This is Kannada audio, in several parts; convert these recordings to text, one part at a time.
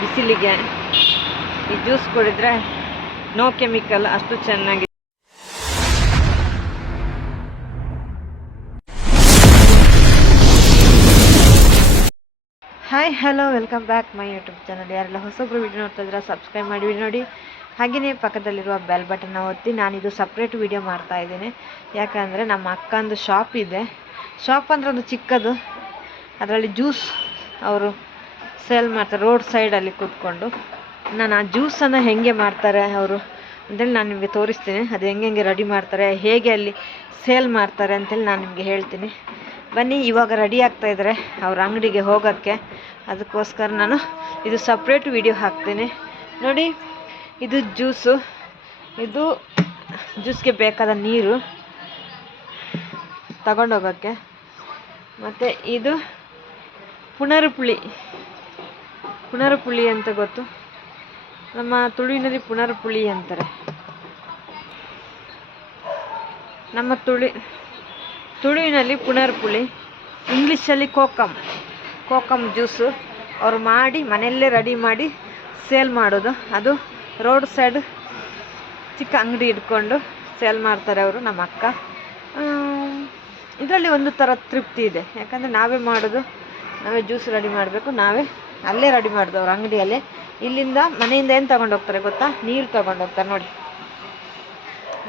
ಬಿಸಿಲಿಗೆ ಈ ಜ್ಯೂಸ್ ಕುಡಿದ್ರೆ ನೋ ಕೆಮಿಕಲ್ ಅಷ್ಟು ಚೆನ್ನಾಗಿ hi hello welcome back my YouTube channel ಯಾರೆಲ್ಲ ಹೊಸೊಬ್ರು ವಿಡಿಯೋ ನೋಡ್ತಾ ಇದ್ರೆ ಸಬ್ಸ್ಕ್ರೈಬ್ ಮಾಡಿ ನೋಡಿ. ಹಾಗೆಯೇ ಪಕ್ಕದಲ್ಲಿರುವ ಬೆಲ್ ಬಟನ್ನ ಒತ್ತಿ, ನಾನಿದು ಸಪ್ರೇಟ್ ವಿಡಿಯೋ ಮಾಡ್ತಾ ಇದ್ದೀನಿ. ಯಾಕಂದರೆ ನಮ್ಮ ಅಕ್ಕಂದು ಶಾಪ್ ಇದೆ. ಶಾಪ್ ಅಂದರೆ ಒಂದು ಚಿಕ್ಕದು. ಅದರಲ್ಲಿ ಜ್ಯೂಸ್ ಅವರು ಸೇಲ್ ಮಾಡ್ತಾರೆ ರೋಡ್ ಸೈಡಲ್ಲಿ ಕೂತ್ಕೊಂಡು. ನಾನು ಆ ಜ್ಯೂಸನ್ನು ಹೇಗೆ ಮಾಡ್ತಾರೆ ಅವರು? ಅಂತೇಳಿ ನಾನು ನಿಮಗೆ ತೋರಿಸ್ತೀನಿ. ಅದು ಹೆಂಗೆ ಹೆಂಗೆ ರೆಡಿ ಮಾಡ್ತಾರೆ, ಹೇಗೆ ಅಲ್ಲಿ ಸೇಲ್ ಮಾಡ್ತಾರೆ ಅಂತೇಳಿ ನಾನು ನಿಮಗೆ ಹೇಳ್ತೀನಿ. ಬನ್ನಿ, ಇವಾಗ ರೆಡಿ ಆಗ್ತಾ ಇದ್ದಾರೆ ಅವ್ರ ಅಂಗಡಿಗೆ ಹೋಗೋಕ್ಕೆ. ಅದಕ್ಕೋಸ್ಕರ ನಾನು ಇದು ಸಪ್ರೇಟ್ ವಿಡಿಯೋ ಹಾಕ್ತೀನಿ. ನೋಡಿ, ಇದು ಜ್ಯೂಸು ಇದು ಜ್ಯೂಸ್ಗೆ ಬೇಕಾದ ನೀರು ತಗೊಂಡೋಗೋಕ್ಕೆ. ಮತ್ತು ಇದು ಪುನರ್ಪುಳಿ ಪುನರ್ಪುಳಿ ಅಂತ ಗೊತ್ತು? ನಮ್ಮ ತುಳುವಿನಲ್ಲಿ ಪುನರ್ಪುಳಿ ಅಂತಾರೆ. ನಮ್ಮ ತುಳಿ, ತುಳುವಿನಲ್ಲಿ ಪುನರ್ಪುಳಿ ಇಂಗ್ಲೀಷಲ್ಲಿ ಕೋಕಮ್ ಕೋಕಮ್ ಜ್ಯೂಸು. ಅವ್ರು ಮಾಡಿ, ಮನೆಯಲ್ಲೇ ರೆಡಿ ಮಾಡಿ ಸೇಲ್ ಮಾಡೋದು. ಅದು ರೋಡ್ ಸೈಡ್ ಚಿಕ್ಕ ಅಂಗಡಿ ಇಟ್ಕೊಂಡು ಸೇಲ್ ಮಾಡ್ತಾರೆ ಅವರು ನಮ್ಮ ಅಕ್ಕ. ಇದರಲ್ಲಿ ಒಂದು ಥರ ತೃಪ್ತಿ ಇದೆ. ಯಾಕಂದರೆ ನಾವೇ ಮಾಡೋದು, ನಾವೇ ಜ್ಯೂಸ್ ರೆಡಿ ಮಾಡಬೇಕು, ನಾವೇ ಅಲ್ಲೇ ರೆಡಿ ಮಾಡಿದವ್ರು, ಅಂಗಡಿಯಲ್ಲೇ. ಇಲ್ಲಿಂದ ಮನೆಯಿಂದ ಏನು ತಗೊಂಡು ಹೋಗ್ತಾರೆ ಗೊತ್ತಾ? ನೀರು ತಗೊಂಡು ಹೋಗ್ತಾರೆ ನೋಡಿ.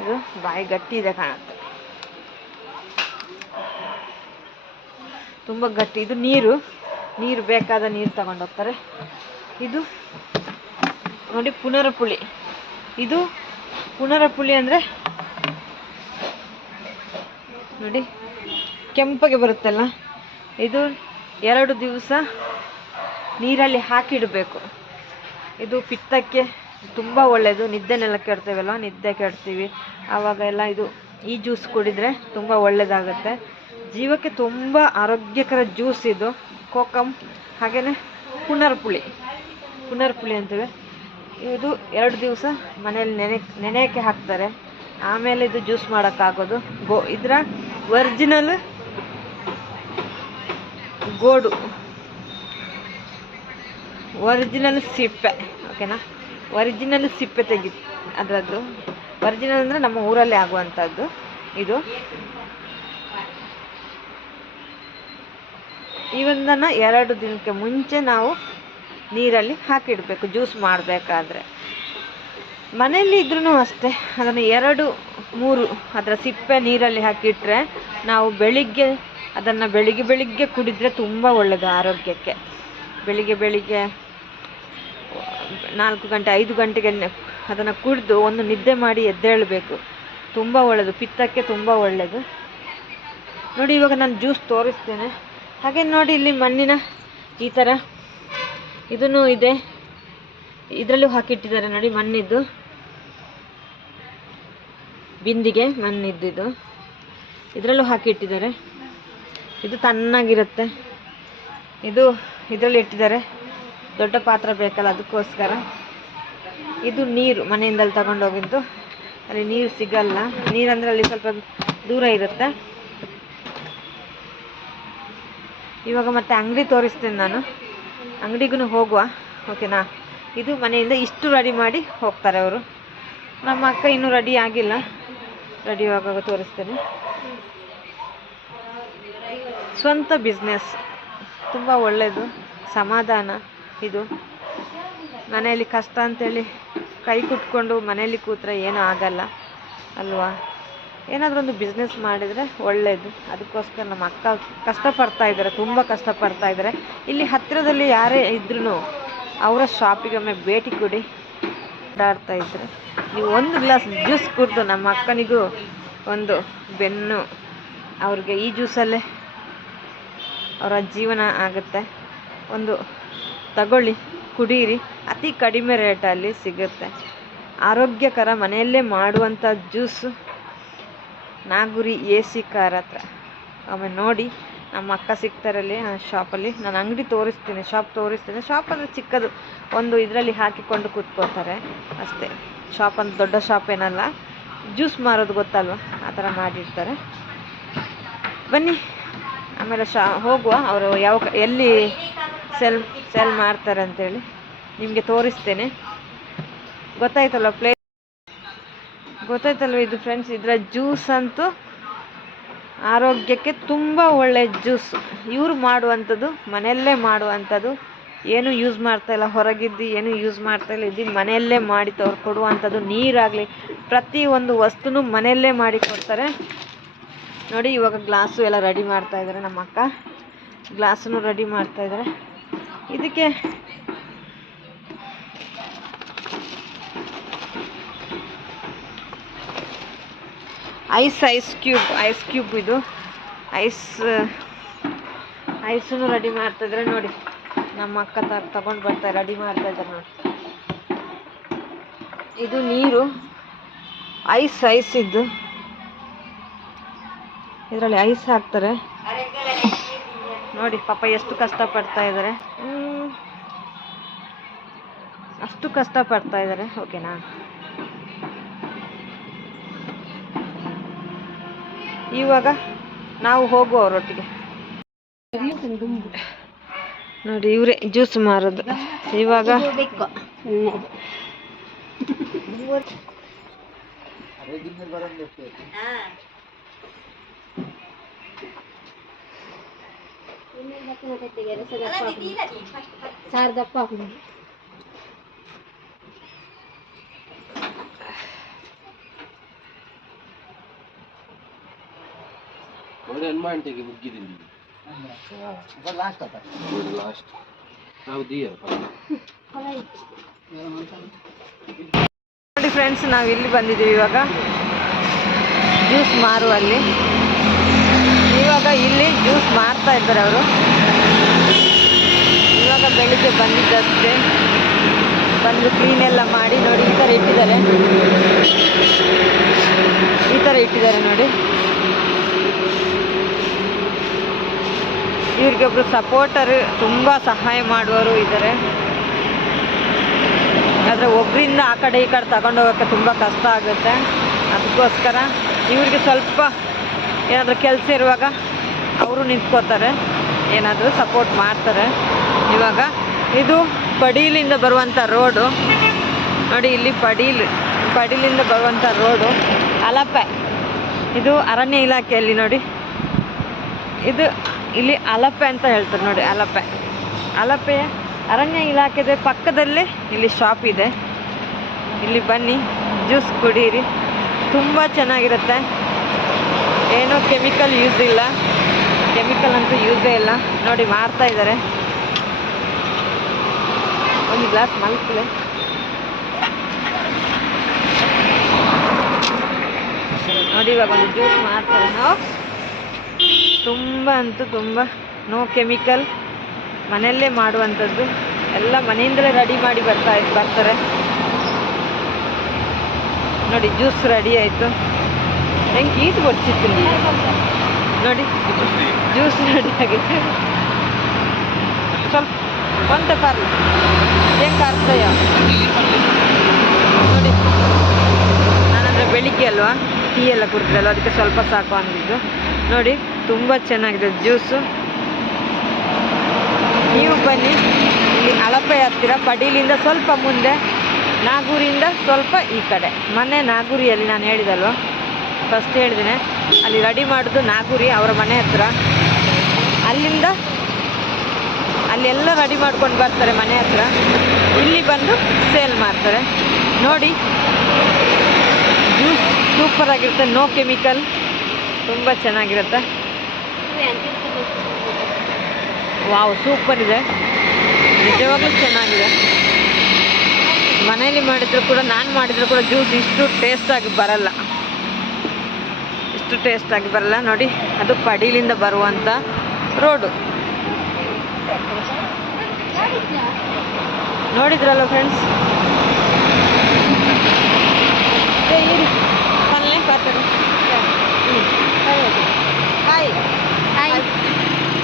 ಇದು ಬಾಯಿ ಗಟ್ಟಿ ಇದೆ ಕಾಣುತ್ತೆ. ತುಂಬ ಗಟ್ಟಿ. ಇದು ನೀರು. ನೀರು ಬೇಕಾದ ನೀರು ತಗೊಂಡು ಹೋಗ್ತಾರೆ. ಇದು ನೋಡಿ ಪುನರಪುಳಿ. ಇದು ಪುನರಪುಳಿ ಅಂದರೆ ನೋಡಿ ಕೆಂಪಗೆ ಬರುತ್ತಲ್ಲ, ಇದು ಎರಡು ದಿವಸ ನೀರಲ್ಲಿ ಹಾಕಿಡಬೇಕು. ಇದು ಪಿತ್ತಕ್ಕೆ ತುಂಬ ಒಳ್ಳೆಯದು ನಿದ್ದೆನೆಲ್ಲ ಕೆಡ್ತೇವಲ್ವ ನಿದ್ದೆ ಕೆಡ್ತೀವಿ. ಆವಾಗ ಎಲ್ಲ ಇದು ಈ ಜ್ಯೂಸ್ ಕುಡಿದರೆ ತುಂಬ ಒಳ್ಳೆಯದಾಗುತ್ತೆ ಜೀವಕ್ಕೆ ತುಂಬ ಆರೋಗ್ಯಕರ ಜ್ಯೂಸ್ ಇದು. ಕೋಕಮ್ ಹಾಗೆಯೇ ಪುನರ್ಪುಳಿ ಪುನರ್ಪುಳಿ ಅಂತೇಳಿ ಇದು ಎರಡು ದಿವಸ ಮನೇಲಿ ನೆನೆ, ನೆನೆಯೋಕ್ಕೆ ಹಾಕ್ತಾರೆ. ಆಮೇಲೆ ಇದು ಜ್ಯೂಸ್ ಮಾಡೋಕ್ಕಾಗೋದು. ಗೋ, ಇದರ ಒರ್ಜಿನಲ್ ಗೋಡು. ಒರಿಜಿನಲ್ ಸಿಪ್ಪೆ ಓಕೆನಾ ಒರಿಜಿನಲ್ ಸಿಪ್ಪೆ ತೆಗಿ, ಅದರದ್ದು. ಒರಿಜಿನಲ್ ಅಂದರೆ ನಮ್ಮ ಊರಲ್ಲೇ ಆಗುವಂಥದ್ದು. ಇದು. ಇವನ್ನ ಎರಡು ದಿನಕ್ಕೆ ಮುಂಚೆ ನಾವು ನೀರಲ್ಲಿ ಹಾಕಿಡಬೇಕು ಜ್ಯೂಸ್ ಮಾಡಬೇಕಾದ್ರೆ. ಮನೆಯಲ್ಲಿ ಇದ್ರೂ ಅಷ್ಟೇ, ಅದನ್ನು ಎರಡು, ಮೂರು ಅದರ ಸಿಪ್ಪೆ ನೀರಲ್ಲಿ ಹಾಕಿಟ್ರೆ ನಾವು ಬೆಳಿಗ್ಗೆ ಅದನ್ನು ಬೆಳಿಗ್ಗೆ ಬೆಳಿಗ್ಗೆ ಕುಡಿದರೆ ತುಂಬ ಒಳ್ಳೆಯದು ಆರೋಗ್ಯಕ್ಕೆ. ಬೆಳಿಗ್ಗೆ ಬೆಳಿಗ್ಗೆ ನಾಲ್ಕು ಗಂಟೆ, ಐದು ಗಂಟೆಗೆ ಅದನ್ನು ಕುಡಿದು ಒಂದು ನಿದ್ದೆ ಮಾಡಿ ಎದ್ದೇಳಬೇಕು. ತುಂಬ ಒಳ್ಳೆಯದು ಪಿತ್ತಕ್ಕೆ ತುಂಬ ಒಳ್ಳೆಯದು ನೋಡಿ, ಇವಾಗ ನಾನು ಜ್ಯೂಸ್ ತೋರಿಸ್ತೇನೆ. ಹಾಗೆ ನೋಡಿ, ಇಲ್ಲಿ ಮಣ್ಣಿನ ಈ ಥರ ಇದನ್ನು ಇದೆ. ಇದರಲ್ಲೂ ಹಾಕಿಟ್ಟಿದ್ದಾರೆ ನೋಡಿ, ಮಣ್ಣಿದ್ದು. ಬಿಂದಿಗೆ ಮಣ್ಣಿದ್ದಿದ್ದು ಇದರಲ್ಲೂ ಹಾಕಿಟ್ಟಿದ್ದಾರೆ. ಇದು ತಣ್ಣಗಿರುತ್ತೆ. ಇದು ಇದರಲ್ಲಿ ಇಟ್ಟಿದ್ದಾರೆ. ದೊಡ್ಡ ಪಾತ್ರ ಬೇಕಲ್ಲ ಅದಕ್ಕೋಸ್ಕರ. ಇದು ನೀರು ಮನೆಯಿಂದಲ್ಲಿ ತಗೊಂಡೋಗಿದ್ದು ಅಲ್ಲಿ ನೀರು ಸಿಗಲ್ಲ. ನೀರಂದ್ರೆ ಅಲ್ಲಿ ಸ್ವಲ್ಪ ದೂರ ಇರುತ್ತೆ. ಇವಾಗ ಮತ್ತೆ ಅಂಗಡಿ ತೋರಿಸ್ತೀನಿ ನಾನು. ಅಂಗಡಿಗೂ ಹೋಗುವ. ಓಕೆನಾ? ಇದು ಮನೆಯಿಂದ ಇಷ್ಟು ರೆಡಿ ಮಾಡಿ ಹೋಗ್ತಾರೆ ಅವರು. ನಮ್ಮ ಅಕ್ಕ ಇನ್ನೂ ರೆಡಿ ಆಗಿಲ್ಲ. ರೆಡಿ ಆಗುವಾಗ ತೋರಿಸ್ತೇನೆ. ಸ್ವಂತ ಬಿಸ್ನೆಸ್ ತುಂಬ ಒಳ್ಳೆಯದು ಸಮಾಧಾನ. ಇದು ಮನೆಯಲ್ಲಿ ಕಷ್ಟ ಅಂತೇಳಿ ಕೈ ಕುಟ್ಕೊಂಡು ಮನೆಯಲ್ಲಿ ಕೂತ್ರೆ ಏನೂ ಆಗಲ್ಲ ಅಲ್ವಾ? ಏನಾದರೂ ಒಂದು ಬಿಸ್ನೆಸ್ ಮಾಡಿದರೆ ಒಳ್ಳೆಯದು ಅದಕ್ಕೋಸ್ಕರ ನಮ್ಮ ಅಕ್ಕ ಕಷ್ಟಪಡ್ತಾ ಇದ್ದಾರೆ, ತುಂಬ ಕಷ್ಟಪಡ್ತಾ ಇದ್ದಾರೆ. ಇಲ್ಲಿ ಹತ್ತಿರದಲ್ಲಿ ಯಾರೇ ಇದ್ರೂ ಅವರ ಶಾಪಿಗೆ ಒಮ್ಮೆ ಭೇಟಿ ಕೊಡಿ. ಓಡಾಡ್ತಾ ಇದ್ದರೆ ನೀವು ಒಂದು ಗ್ಲಾಸ್ ಜ್ಯೂಸ್ ಕುಡಿದು ನಮ್ಮ ಅಕ್ಕನಿಗೂ ಒಂದು ಬೆನ್ನು, ಅವ್ರಿಗೆ ಈ ಜ್ಯೂಸಲ್ಲೇ ಅವರ ಜೀವನ ಆಗುತ್ತೆ. ಒಂದು ತಗೊಳ್ಳಿ, ಕುಡೀರಿ. ಅತಿ ಕಡಿಮೆ ರೇಟಲ್ಲಿ ಸಿಗುತ್ತೆ. ಆರೋಗ್ಯಕರ ಮನೆಯಲ್ಲೇ ಮಾಡುವಂಥ ಜ್ಯೂಸು ನಾಗುರಿ ಎ ಸಿ ಕಾರ್ ಹತ್ರ. ಒಮ್ಮೆ ನೋಡಿ, ನಮ್ಮ ಅಕ್ಕ ಸಿಗ್ತಾರಲ್ಲಿ ಶಾಪಲ್ಲಿ. ನಾನು ಅಂಗಡಿ ತೋರಿಸ್ತೀನಿ, ಶಾಪ್ ತೋರಿಸ್ತೀನಿ. ಶಾಪ್ ಅಂದರೆ ಚಿಕ್ಕದು. ಒಂದು ಇದರಲ್ಲಿ ಹಾಕಿಕೊಂಡು ಕೂತ್ಕೋತಾರೆ ಅಷ್ಟೇ. ಶಾಪ್ ಅಂತ ದೊಡ್ಡ ಶಾಪ್ ಏನಲ್ಲ. ಜ್ಯೂಸ್ ಮಾರೋದು ಗೊತ್ತಲ್ವ? ಆ ಥರ ಮಾಡಿರ್ತಾರೆ. ಬನ್ನಿ. ಆಮೇಲೆ ಶಾ ಹೋಗುವ. ಅವರು ಯಾವ ಎಲ್ಲಿ ಸೆಲ್ ಸೆಲ್ ಮಾಡ್ತಾರೆ ಅಂತೇಳಿ ನಿಮಗೆ ತೋರಿಸ್ತೇನೆ. ಗೊತ್ತಾಯ್ತಲ್ಲ ಪ್ಲೇ ಗೊತ್ತಾಯ್ತಲ್ವ ಇದು ಫ್ರೆಂಡ್ಸ್ ಇದರ ಜ್ಯೂಸ್ ಅಂತೂ ಆರೋಗ್ಯಕ್ಕೆ ತುಂಬ ಒಳ್ಳೆ ಜ್ಯೂಸ್ ಇವ್ರು ಮಾಡುವಂಥದ್ದು, ಮನೆಯಲ್ಲೇ ಮಾಡುವಂಥದ್ದು. ಏನು ಯೂಸ್ ಮಾಡ್ತಾ ಇಲ್ಲ, ಹೊರಗಿದ್ದು ಏನು ಯೂಸ್ ಮಾಡ್ತಾ ಇಲ್ಲ. ಇದ್ದು ಮನೆಯಲ್ಲೇ ಮಾಡಿ ತೋರ್ ಕೊಡುವಂಥದ್ದು. ನೀರಾಗಲಿ, ಪ್ರತಿ ಒಂದು ವಸ್ತುನೂ ಮನೆಯಲ್ಲೇ ಮಾಡಿ ಕೊಡ್ತಾರೆ. ನೋಡಿ ಇವಾಗ ಗ್ಲಾಸು ಎಲ್ಲ ರೆಡಿ ಮಾಡ್ತಾ ಇದ್ದಾರೆ ನಮ್ಮ ಅಕ್ಕ. ಗ್ಲಾಸನ್ನು ರೆಡಿ ಮಾಡ್ತಾ ಇದ್ದಾರೆ. ಇದಕ್ಕೆ ice ice cube ice cube ಇದು. ಐಸ್ ಐಸನ್ನು ರೆಡಿ ಮಾಡ್ತಿದ್ರೆ ನೋಡಿ. ನಮ್ಮ ಅಕ್ಕ ತ ತಗೊಂಡು ಬರ್ತಾರೆ ರೆಡಿ ಮಾಡ್ತಾ ಇದ್ದಾರೆ ನೋಡಿ. ಇದು ನೀರು, ಐಸ್ ಐಸ್ ಇದ್ದು. ಇದರಲ್ಲಿ ಐಸ್ ಹಾಕ್ತಾರೆ. ನೋಡಿ ಪಾಪ ಎಷ್ಟು ಕಷ್ಟಪಡ್ತಾ ಇದ್ದಾರೆ ಹ್ಮ್. ಅಷ್ಟು ಪಡ್ತಾ ಇದ್ದಾರೆ ಓಕೆನಾ ಇವಾಗ ನಾವು ಹೋಗುವ ಅವರೊಟ್ಟಿಗೆ ನೋಡಿ ಇವ್ರೆ ಜ್ಯೂಸ್ ಮಾರೋದು. ಇವಾಗ ಸಾರ್ದಪ್ಪ ದಪ್ಪ ಹನುಮಾಂಟಿಗೆ ಮುಗ್ಗಿದ್ದೀನಿ. ನೋಡಿ ಫ್ರೆಂಡ್ಸ್ ನಾವು ಇಲ್ಲಿ ಬಂದಿದ್ದೀವಿ ಇವಾಗ. ಜ್ಯೂಸ್ ಮಾರುವಲ್ಲಿ ಇವಾಗ ಇಲ್ಲಿ ಜ್ಯೂಸ್ ಮಾರ್ತಾ ಇದ್ದಾರೆ ಅವರು. ಇವಾಗ ಬೆಳಿಗ್ಗೆ ಬಂದಿದ್ದಷ್ಟೇ. ಬಂದು ಕ್ಲೀನ್ ಎಲ್ಲ ಮಾಡಿ ನೋಡಿ, ಈ ಥರ ಇಟ್ಟಿದ್ದಾರೆ. ಈ ಥರ ಇಟ್ಟಿದ್ದಾರೆ ನೋಡಿ. ಇವ್ರಿಗೆ ಒಬ್ರು ಸಪೋರ್ಟರ್ ತುಂಬ ಸಹಾಯ ಮಾಡುವವರು ಇದ್ದಾರೆ. ಆದರೆ ಒಬ್ಬರಿಂದ ಆ ಕಡೆ ಈ ಕಡೆ ತಗೊಂಡೋಗೋಕ್ಕೆ ತುಂಬ ಕಷ್ಟ ಆಗುತ್ತೆ. ಅದಕ್ಕೋಸ್ಕರ ಇವ್ರಿಗೆ ಸ್ವಲ್ಪ ಏನಾದರೂ ಕೆಲಸ ಇರುವಾಗ ಅವರು ನಿಂತ್ಕೋತಾರೆ. ಏನಾದರೂ ಸಪೋರ್ಟ್ ಮಾಡ್ತಾರೆ. ಇವಾಗ ಇದು ಪಡೀಲಿಂದ ಬರುವಂಥ ರೋಡು ನೋಡಿ ಇಲ್ಲಿ ಪಡೀಲ್, ಪಡೀಲಿಂದ ಬರುವಂಥ ರೋಡು ಅಲಪೆ. ಇದು ಅರಣ್ಯ ಇಲಾಖೆಯಲ್ಲಿ ನೋಡಿ. ಇದು ಇಲ್ಲಿ ಅಲಪೆ ಅಂತ ಹೇಳ್ತಾರೆ ನೋಡಿ, ಅಲಪೆ. ಅಲಪೆ ಅರಣ್ಯ ಇಲಾಖೆದ ಪಕ್ಕದಲ್ಲೇ ಇಲ್ಲಿ ಶಾಪ್ ಇದೆ. ಇಲ್ಲಿ ಬನ್ನಿ ಜ್ಯೂಸ್ ಕುಡೀರಿ. ತುಂಬ ಚೆನ್ನಾಗಿರುತ್ತೆ. ಏನೂ ಕೆಮಿಕಲ್ ಯೂಸ್ ಇಲ್ಲ. ಕೆಮಿಕಲ್ ಅಂತೂ ಯೂಸೇ ಇಲ್ಲ. ನೋಡಿ ಮಾರ್ತಾ ಇದ್ದಾರೆ ಒಂದು ಗ್ಲಾಸ್ ಮಲ್ಕಲೆ ನೋಡಿ ಇವಾಗ ಒಂದು ಜ್ಯೂಸ್ ಮಾಡ್ತಾರೆ ನಾವು ತುಂಬ ಅಂತೂ ತುಂಬ. ನೋ ಕೆಮಿಕಲ್ ಮನೆಯಲ್ಲೇ ಮಾಡುವಂಥದ್ದು. ಎಲ್ಲ ಮನೆಯಿಂದಲೇ ರೆಡಿ ಮಾಡಿ ಬರ್ತಾ ಬರ್ತಾರೆ. ನೋಡಿ ಜ್ಯೂಸ್ ರೆಡಿ ಆಯಿತು. ಹೆಂಗೆ ಈಟ್ ಕೊಡ್ಸಿತ್ತು ನೋಡಿ ಜ್ಯೂಸ್ ರೆಡಿ ಆಗಿದೆ. ಸ್ವಲ್ಪ ಬಂತ ಪಾರ್ಲ ಹೆಂಗೆ ಕಾರ್ತಯ್ಯ ನೋಡಿ ನಾನಂದರೆ ಬೆಳಿಗ್ಗೆ ಅಲ್ವಾ ಟೀ ಎಲ್ಲ ಕುಡ್ತಿದ್ದಲ್ಲ ಅದಕ್ಕೆ ಸ್ವಲ್ಪ ಸಾಕು ಅಂದಿದ್ದು. ನೋಡಿ ತುಂಬ ಚೆನ್ನಾಗಿದೆ ಜ್ಯೂಸು. ನೀವು ಬನ್ನಿ ಇಲ್ಲಿ ಅಳಪೆ ಹತ್ತಿರ ಪಡೀಲಿಂದ ಸ್ವಲ್ಪ ಮುಂದೆ ನಾಗೂರಿಂದ ಸ್ವಲ್ಪ ಈ ಕಡೆ. ಮೊನ್ನೆ ನಾಗೂರಿಯಲ್ಲಿ ನಾನು ಹೇಳಿದಲ್ವ ಫಸ್ಟ್ ಹೇಳಿದ್ದೇನೆ. ಅಲ್ಲಿ ರೆಡಿ ಮಾಡೋದು ನಾಗೂರಿ ಅವರ ಮನೆ ಹತ್ರ. ಅಲ್ಲಿಂದ ಅಲ್ಲೆಲ್ಲ ರೆಡಿ ಮಾಡ್ಕೊಂಡು ಬರ್ತಾರೆ ಮನೆ ಹತ್ರ. ಇಲ್ಲಿ ಬಂದು ಸೇಲ್ ಮಾಡ್ತಾರೆ. ನೋಡಿ ಜ್ಯೂಸ್ ಸೂಪರ್ ಆಗಿರುತ್ತೆ ನೋ ಕೆಮಿಕಲ್ ತುಂಬ ಚೆನ್ನಾಗಿರುತ್ತೆ. ವಾವ್ ಸೂಪರ್ ಇದೆ. ನಿಜವಾಗ್ಲೂ ಚೆನ್ನಾಗಿದೆ. ಮನೆಯಲ್ಲಿ ಮಾಡಿದ್ರು ಕೂಡ, ನಾನು ಮಾಡಿದ್ರು ಕೂಡ ಜ್ಯೂಸ್ ಇಷ್ಟು ಟೇಸ್ಟಾಗಿ ಬರಲ್ಲ. ಇಷ್ಟು ಟೇಸ್ಟಾಗಿ ಬರಲ್ಲ. ನೋಡಿ ಅದು ಪಡೀಲಿಂದ ಬರುವಂಥ ರೋಡು ನೋಡಿದ್ರಲ್ಲ ಫ್ರೆಂಡ್ಸ್ ಪಲ್ಲೆ ಪಾತ್ರೆ. Hi hi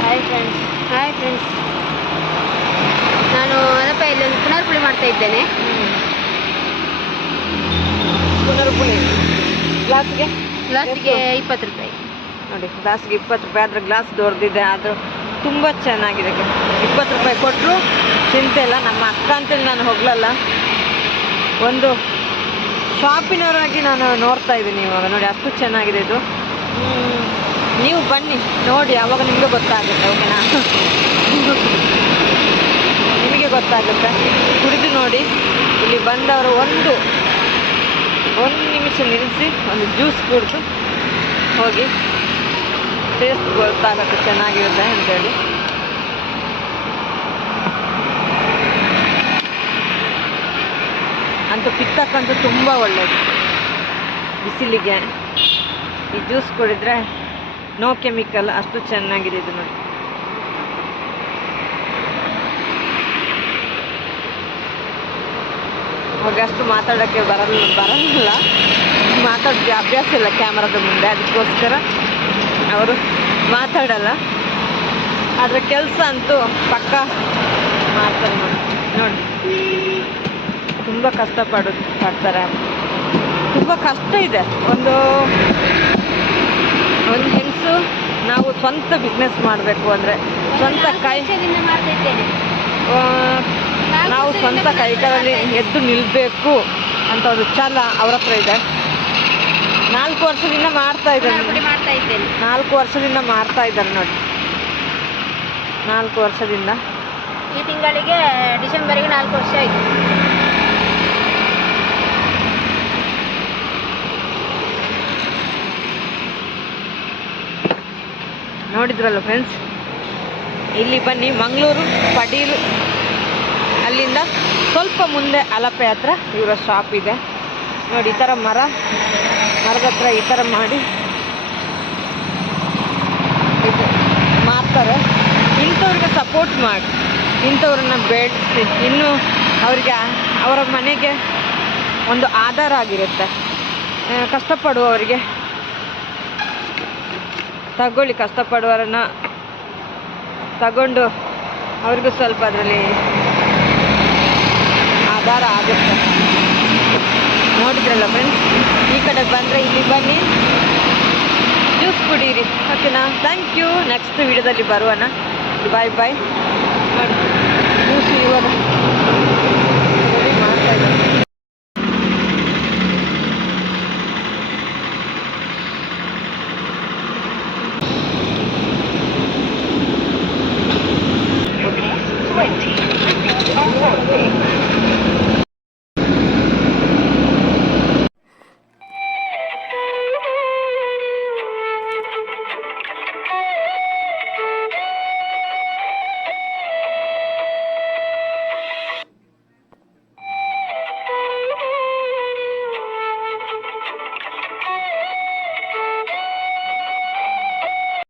hi friends hi friends ನಾನು ಅದಪ್ಪ ಇಲ್ಲೊಂದು ಪುನರ್ಪುಳಿ ಮಾಡ್ತಾ ಇದ್ದೇನೆ. ಪುನರ್ಪುಳಿ. ಗ್ಲಾಸ್ಗೆ ಗ್ಲಾಸಿಗೆ ಇಪ್ಪತ್ತು ರೂಪಾಯಿ. ನೋಡಿ ಗ್ಲಾಸ್ಗೆ ಇಪ್ಪತ್ತು ರೂಪಾಯಿ ಆದರೆ ಗ್ಲಾಸ್ ದೊಡ್ಡದಿದೆ, ಆದರೂ ತುಂಬ ಚೆನ್ನಾಗಿದೆ. ಇಪ್ಪತ್ತು ರೂಪಾಯಿ ಕೊಟ್ಟರು ಚಿಂತೆ ಇಲ್ಲ, ನಮ್ಮ ಅಕ್ಕ ಅಂತೇಳಿ ನಾನು ಹೋಗ್ಲಲ್ಲ. ಒಂದು ಶಾಪಿನವರಾಗಿ ನಾನು ನೋಡ್ತಾ ಇದ್ದೀನಿ ಇವಾಗ. ನೋಡಿ, ಅಷ್ಟು ಚೆನ್ನಾಗಿದೆ ಇದು. ನೀವು ಬನ್ನಿ, ನೋಡಿ ಆವಾಗ ನಿಮಗೆ ಗೊತ್ತಾಗುತ್ತೆ ಓಕೆನಾ ನಿಮಗೆ ಗೊತ್ತಾಗುತ್ತೆ. ಕುಡಿದು ನೋಡಿ, ಇಲ್ಲಿ ಬಂದವರು ಒಂದು ಒಂದು ನಿಮಿಷ ನಿಲ್ಲಿಸಿ, ಒಂದು ಜ್ಯೂಸ್ ಕುಡಿದು ಹೋಗಿ. ಟೇಸ್ಟ್ ಗೊತ್ತಾಗುತ್ತೆ ಚೆನ್ನಾಗಿರುತ್ತೆ ಅಂತೇಳಿ. ಅಂತೂ ಪಿತ್ತಕ್ಕಂತೂ ತುಂಬ ಒಳ್ಳೆಯದು ಬಿಸಿಲಿಗೆ. ಈ ಜ್ಯೂಸ್ ಕುಡಿದ್ರೆ ನೋ ಕೆಮಿಕಲ್ ಅಷ್ಟು ಚೆನ್ನಾಗಿದೆ ಇದು ನೋಡಿ. ಅವಾಗ ಅಷ್ಟು ಮಾತಾಡೋಕ್ಕೆ ಬರಲ್ಲ ಬರಲ್ಲ. ಮಾತಾಡೋಕ್ಕೆ ಅಭ್ಯಾಸ ಇಲ್ಲ ಕ್ಯಾಮ್ರಾದ ಮುಂದೆ ಅದಕ್ಕೋಸ್ಕರ ಅವರು ಮಾತಾಡಲ್ಲ. ಆದರೆ ಕೆಲಸ ಅಂತೂ ಪಕ್ಕ ಮಾಡ್ತಾರೆ ನೋಡಿ. ನೋಡಿ. ತುಂಬ ಕಷ್ಟಪಡು ಪಡ್ತಾರೆ ತುಂಬ ಕಷ್ಟ ಇದೆ. ಒಂದು ಒಂದು ಹೆಂಗಸು ನಾವು ಸ್ವಂತ ಬಿಸ್ನೆಸ್ ಮಾಡಬೇಕು ಅಂದರೆ ಸ್ವಂತ ಕೈ ನಾವು ಸ್ವಂತ ಕೈಗಳಲ್ಲಿ ಎದ್ದು ನಿಲ್ಲಬೇಕು ಅಂತ ಒಂದು ಛಲ ಅವರ ಹತ್ರ ಇದೆ. ನಾಲ್ಕು ವರ್ಷದಿಂದ ಮಾಡ್ತಾ ಇದ್ದಾರೆ ನಾಲ್ಕು ವರ್ಷದಿಂದ ಮಾಡ್ತಾ ಇದ್ದಾರೆ ನೋಡಿ. ನಾಲ್ಕು ವರ್ಷದಿಂದ. ಈ ತಿಂಗಳಿಗೆ ಡಿಸೆಂಬರಿಗೆ ನಾಲ್ಕು ವರ್ಷ ಆಯಿತು. ನೋಡಿದ್ರಲ್ಲ ಫ್ರೆಂಡ್ಸ್ ಇಲ್ಲಿ ಬನ್ನಿ ಮಂಗಳೂರು ಪಡೀಲು ಅಲ್ಲಿಂದ ಸ್ವಲ್ಪ ಮುಂದೆ ಅಲಪೆ ಹತ್ರ ಇವರ ಶಾಪ್ ಇದೆ. ನೋಡಿ, ಈ ಥರ ಮರ, ಮರದ ಹತ್ರ ಈ ಥರ ಮಾಡಿ ಇದು ಮಾರ್ತಾರೆ. ಇಂಥವ್ರಿಗೆ ಸಪೋರ್ಟ್ ಮಾಡಿ. ಇಂಥವ್ರನ್ನ ಬೆಳೆಸಿ ಇನ್ನೂ ಅವರಿಗೆ ಅವರ ಮನೆಗೆ ಒಂದು ಆಧಾರ ಆಗಿರುತ್ತೆ. ಕಷ್ಟಪಡುವವರಿಗೆ ತಗೊಳ್ಳಿ ಕಷ್ಟಪಡುವರನ್ನ ತಗೊಂಡು ಅವ್ರಿಗೂ ಸ್ವಲ್ಪ ಅದರಲ್ಲಿ ಆಧಾರ ಆಗುತ್ತೆ. ನೋಡಿದ್ರಲ್ಲ ಫ್ರೆಂಡ್ಸ್ ಈ ಕಡೆ ಬಂದರೆ ಇಲ್ಲಿ ಬನ್ನಿ. ಜ್ಯೂಸ್ ಕುಡೀರಿ. ಓಕೆನಾ ಥ್ಯಾಂಕ್ ಯು ನೆಕ್ಸ್ಟ್ ವಿಡಿಯೋದಲ್ಲಿ ಬರುವಣ ಬಾಯ್ ಬಾಯ್ ನೋಡಿ ಜ್ಯೂಸ್ ಇವಾಗ.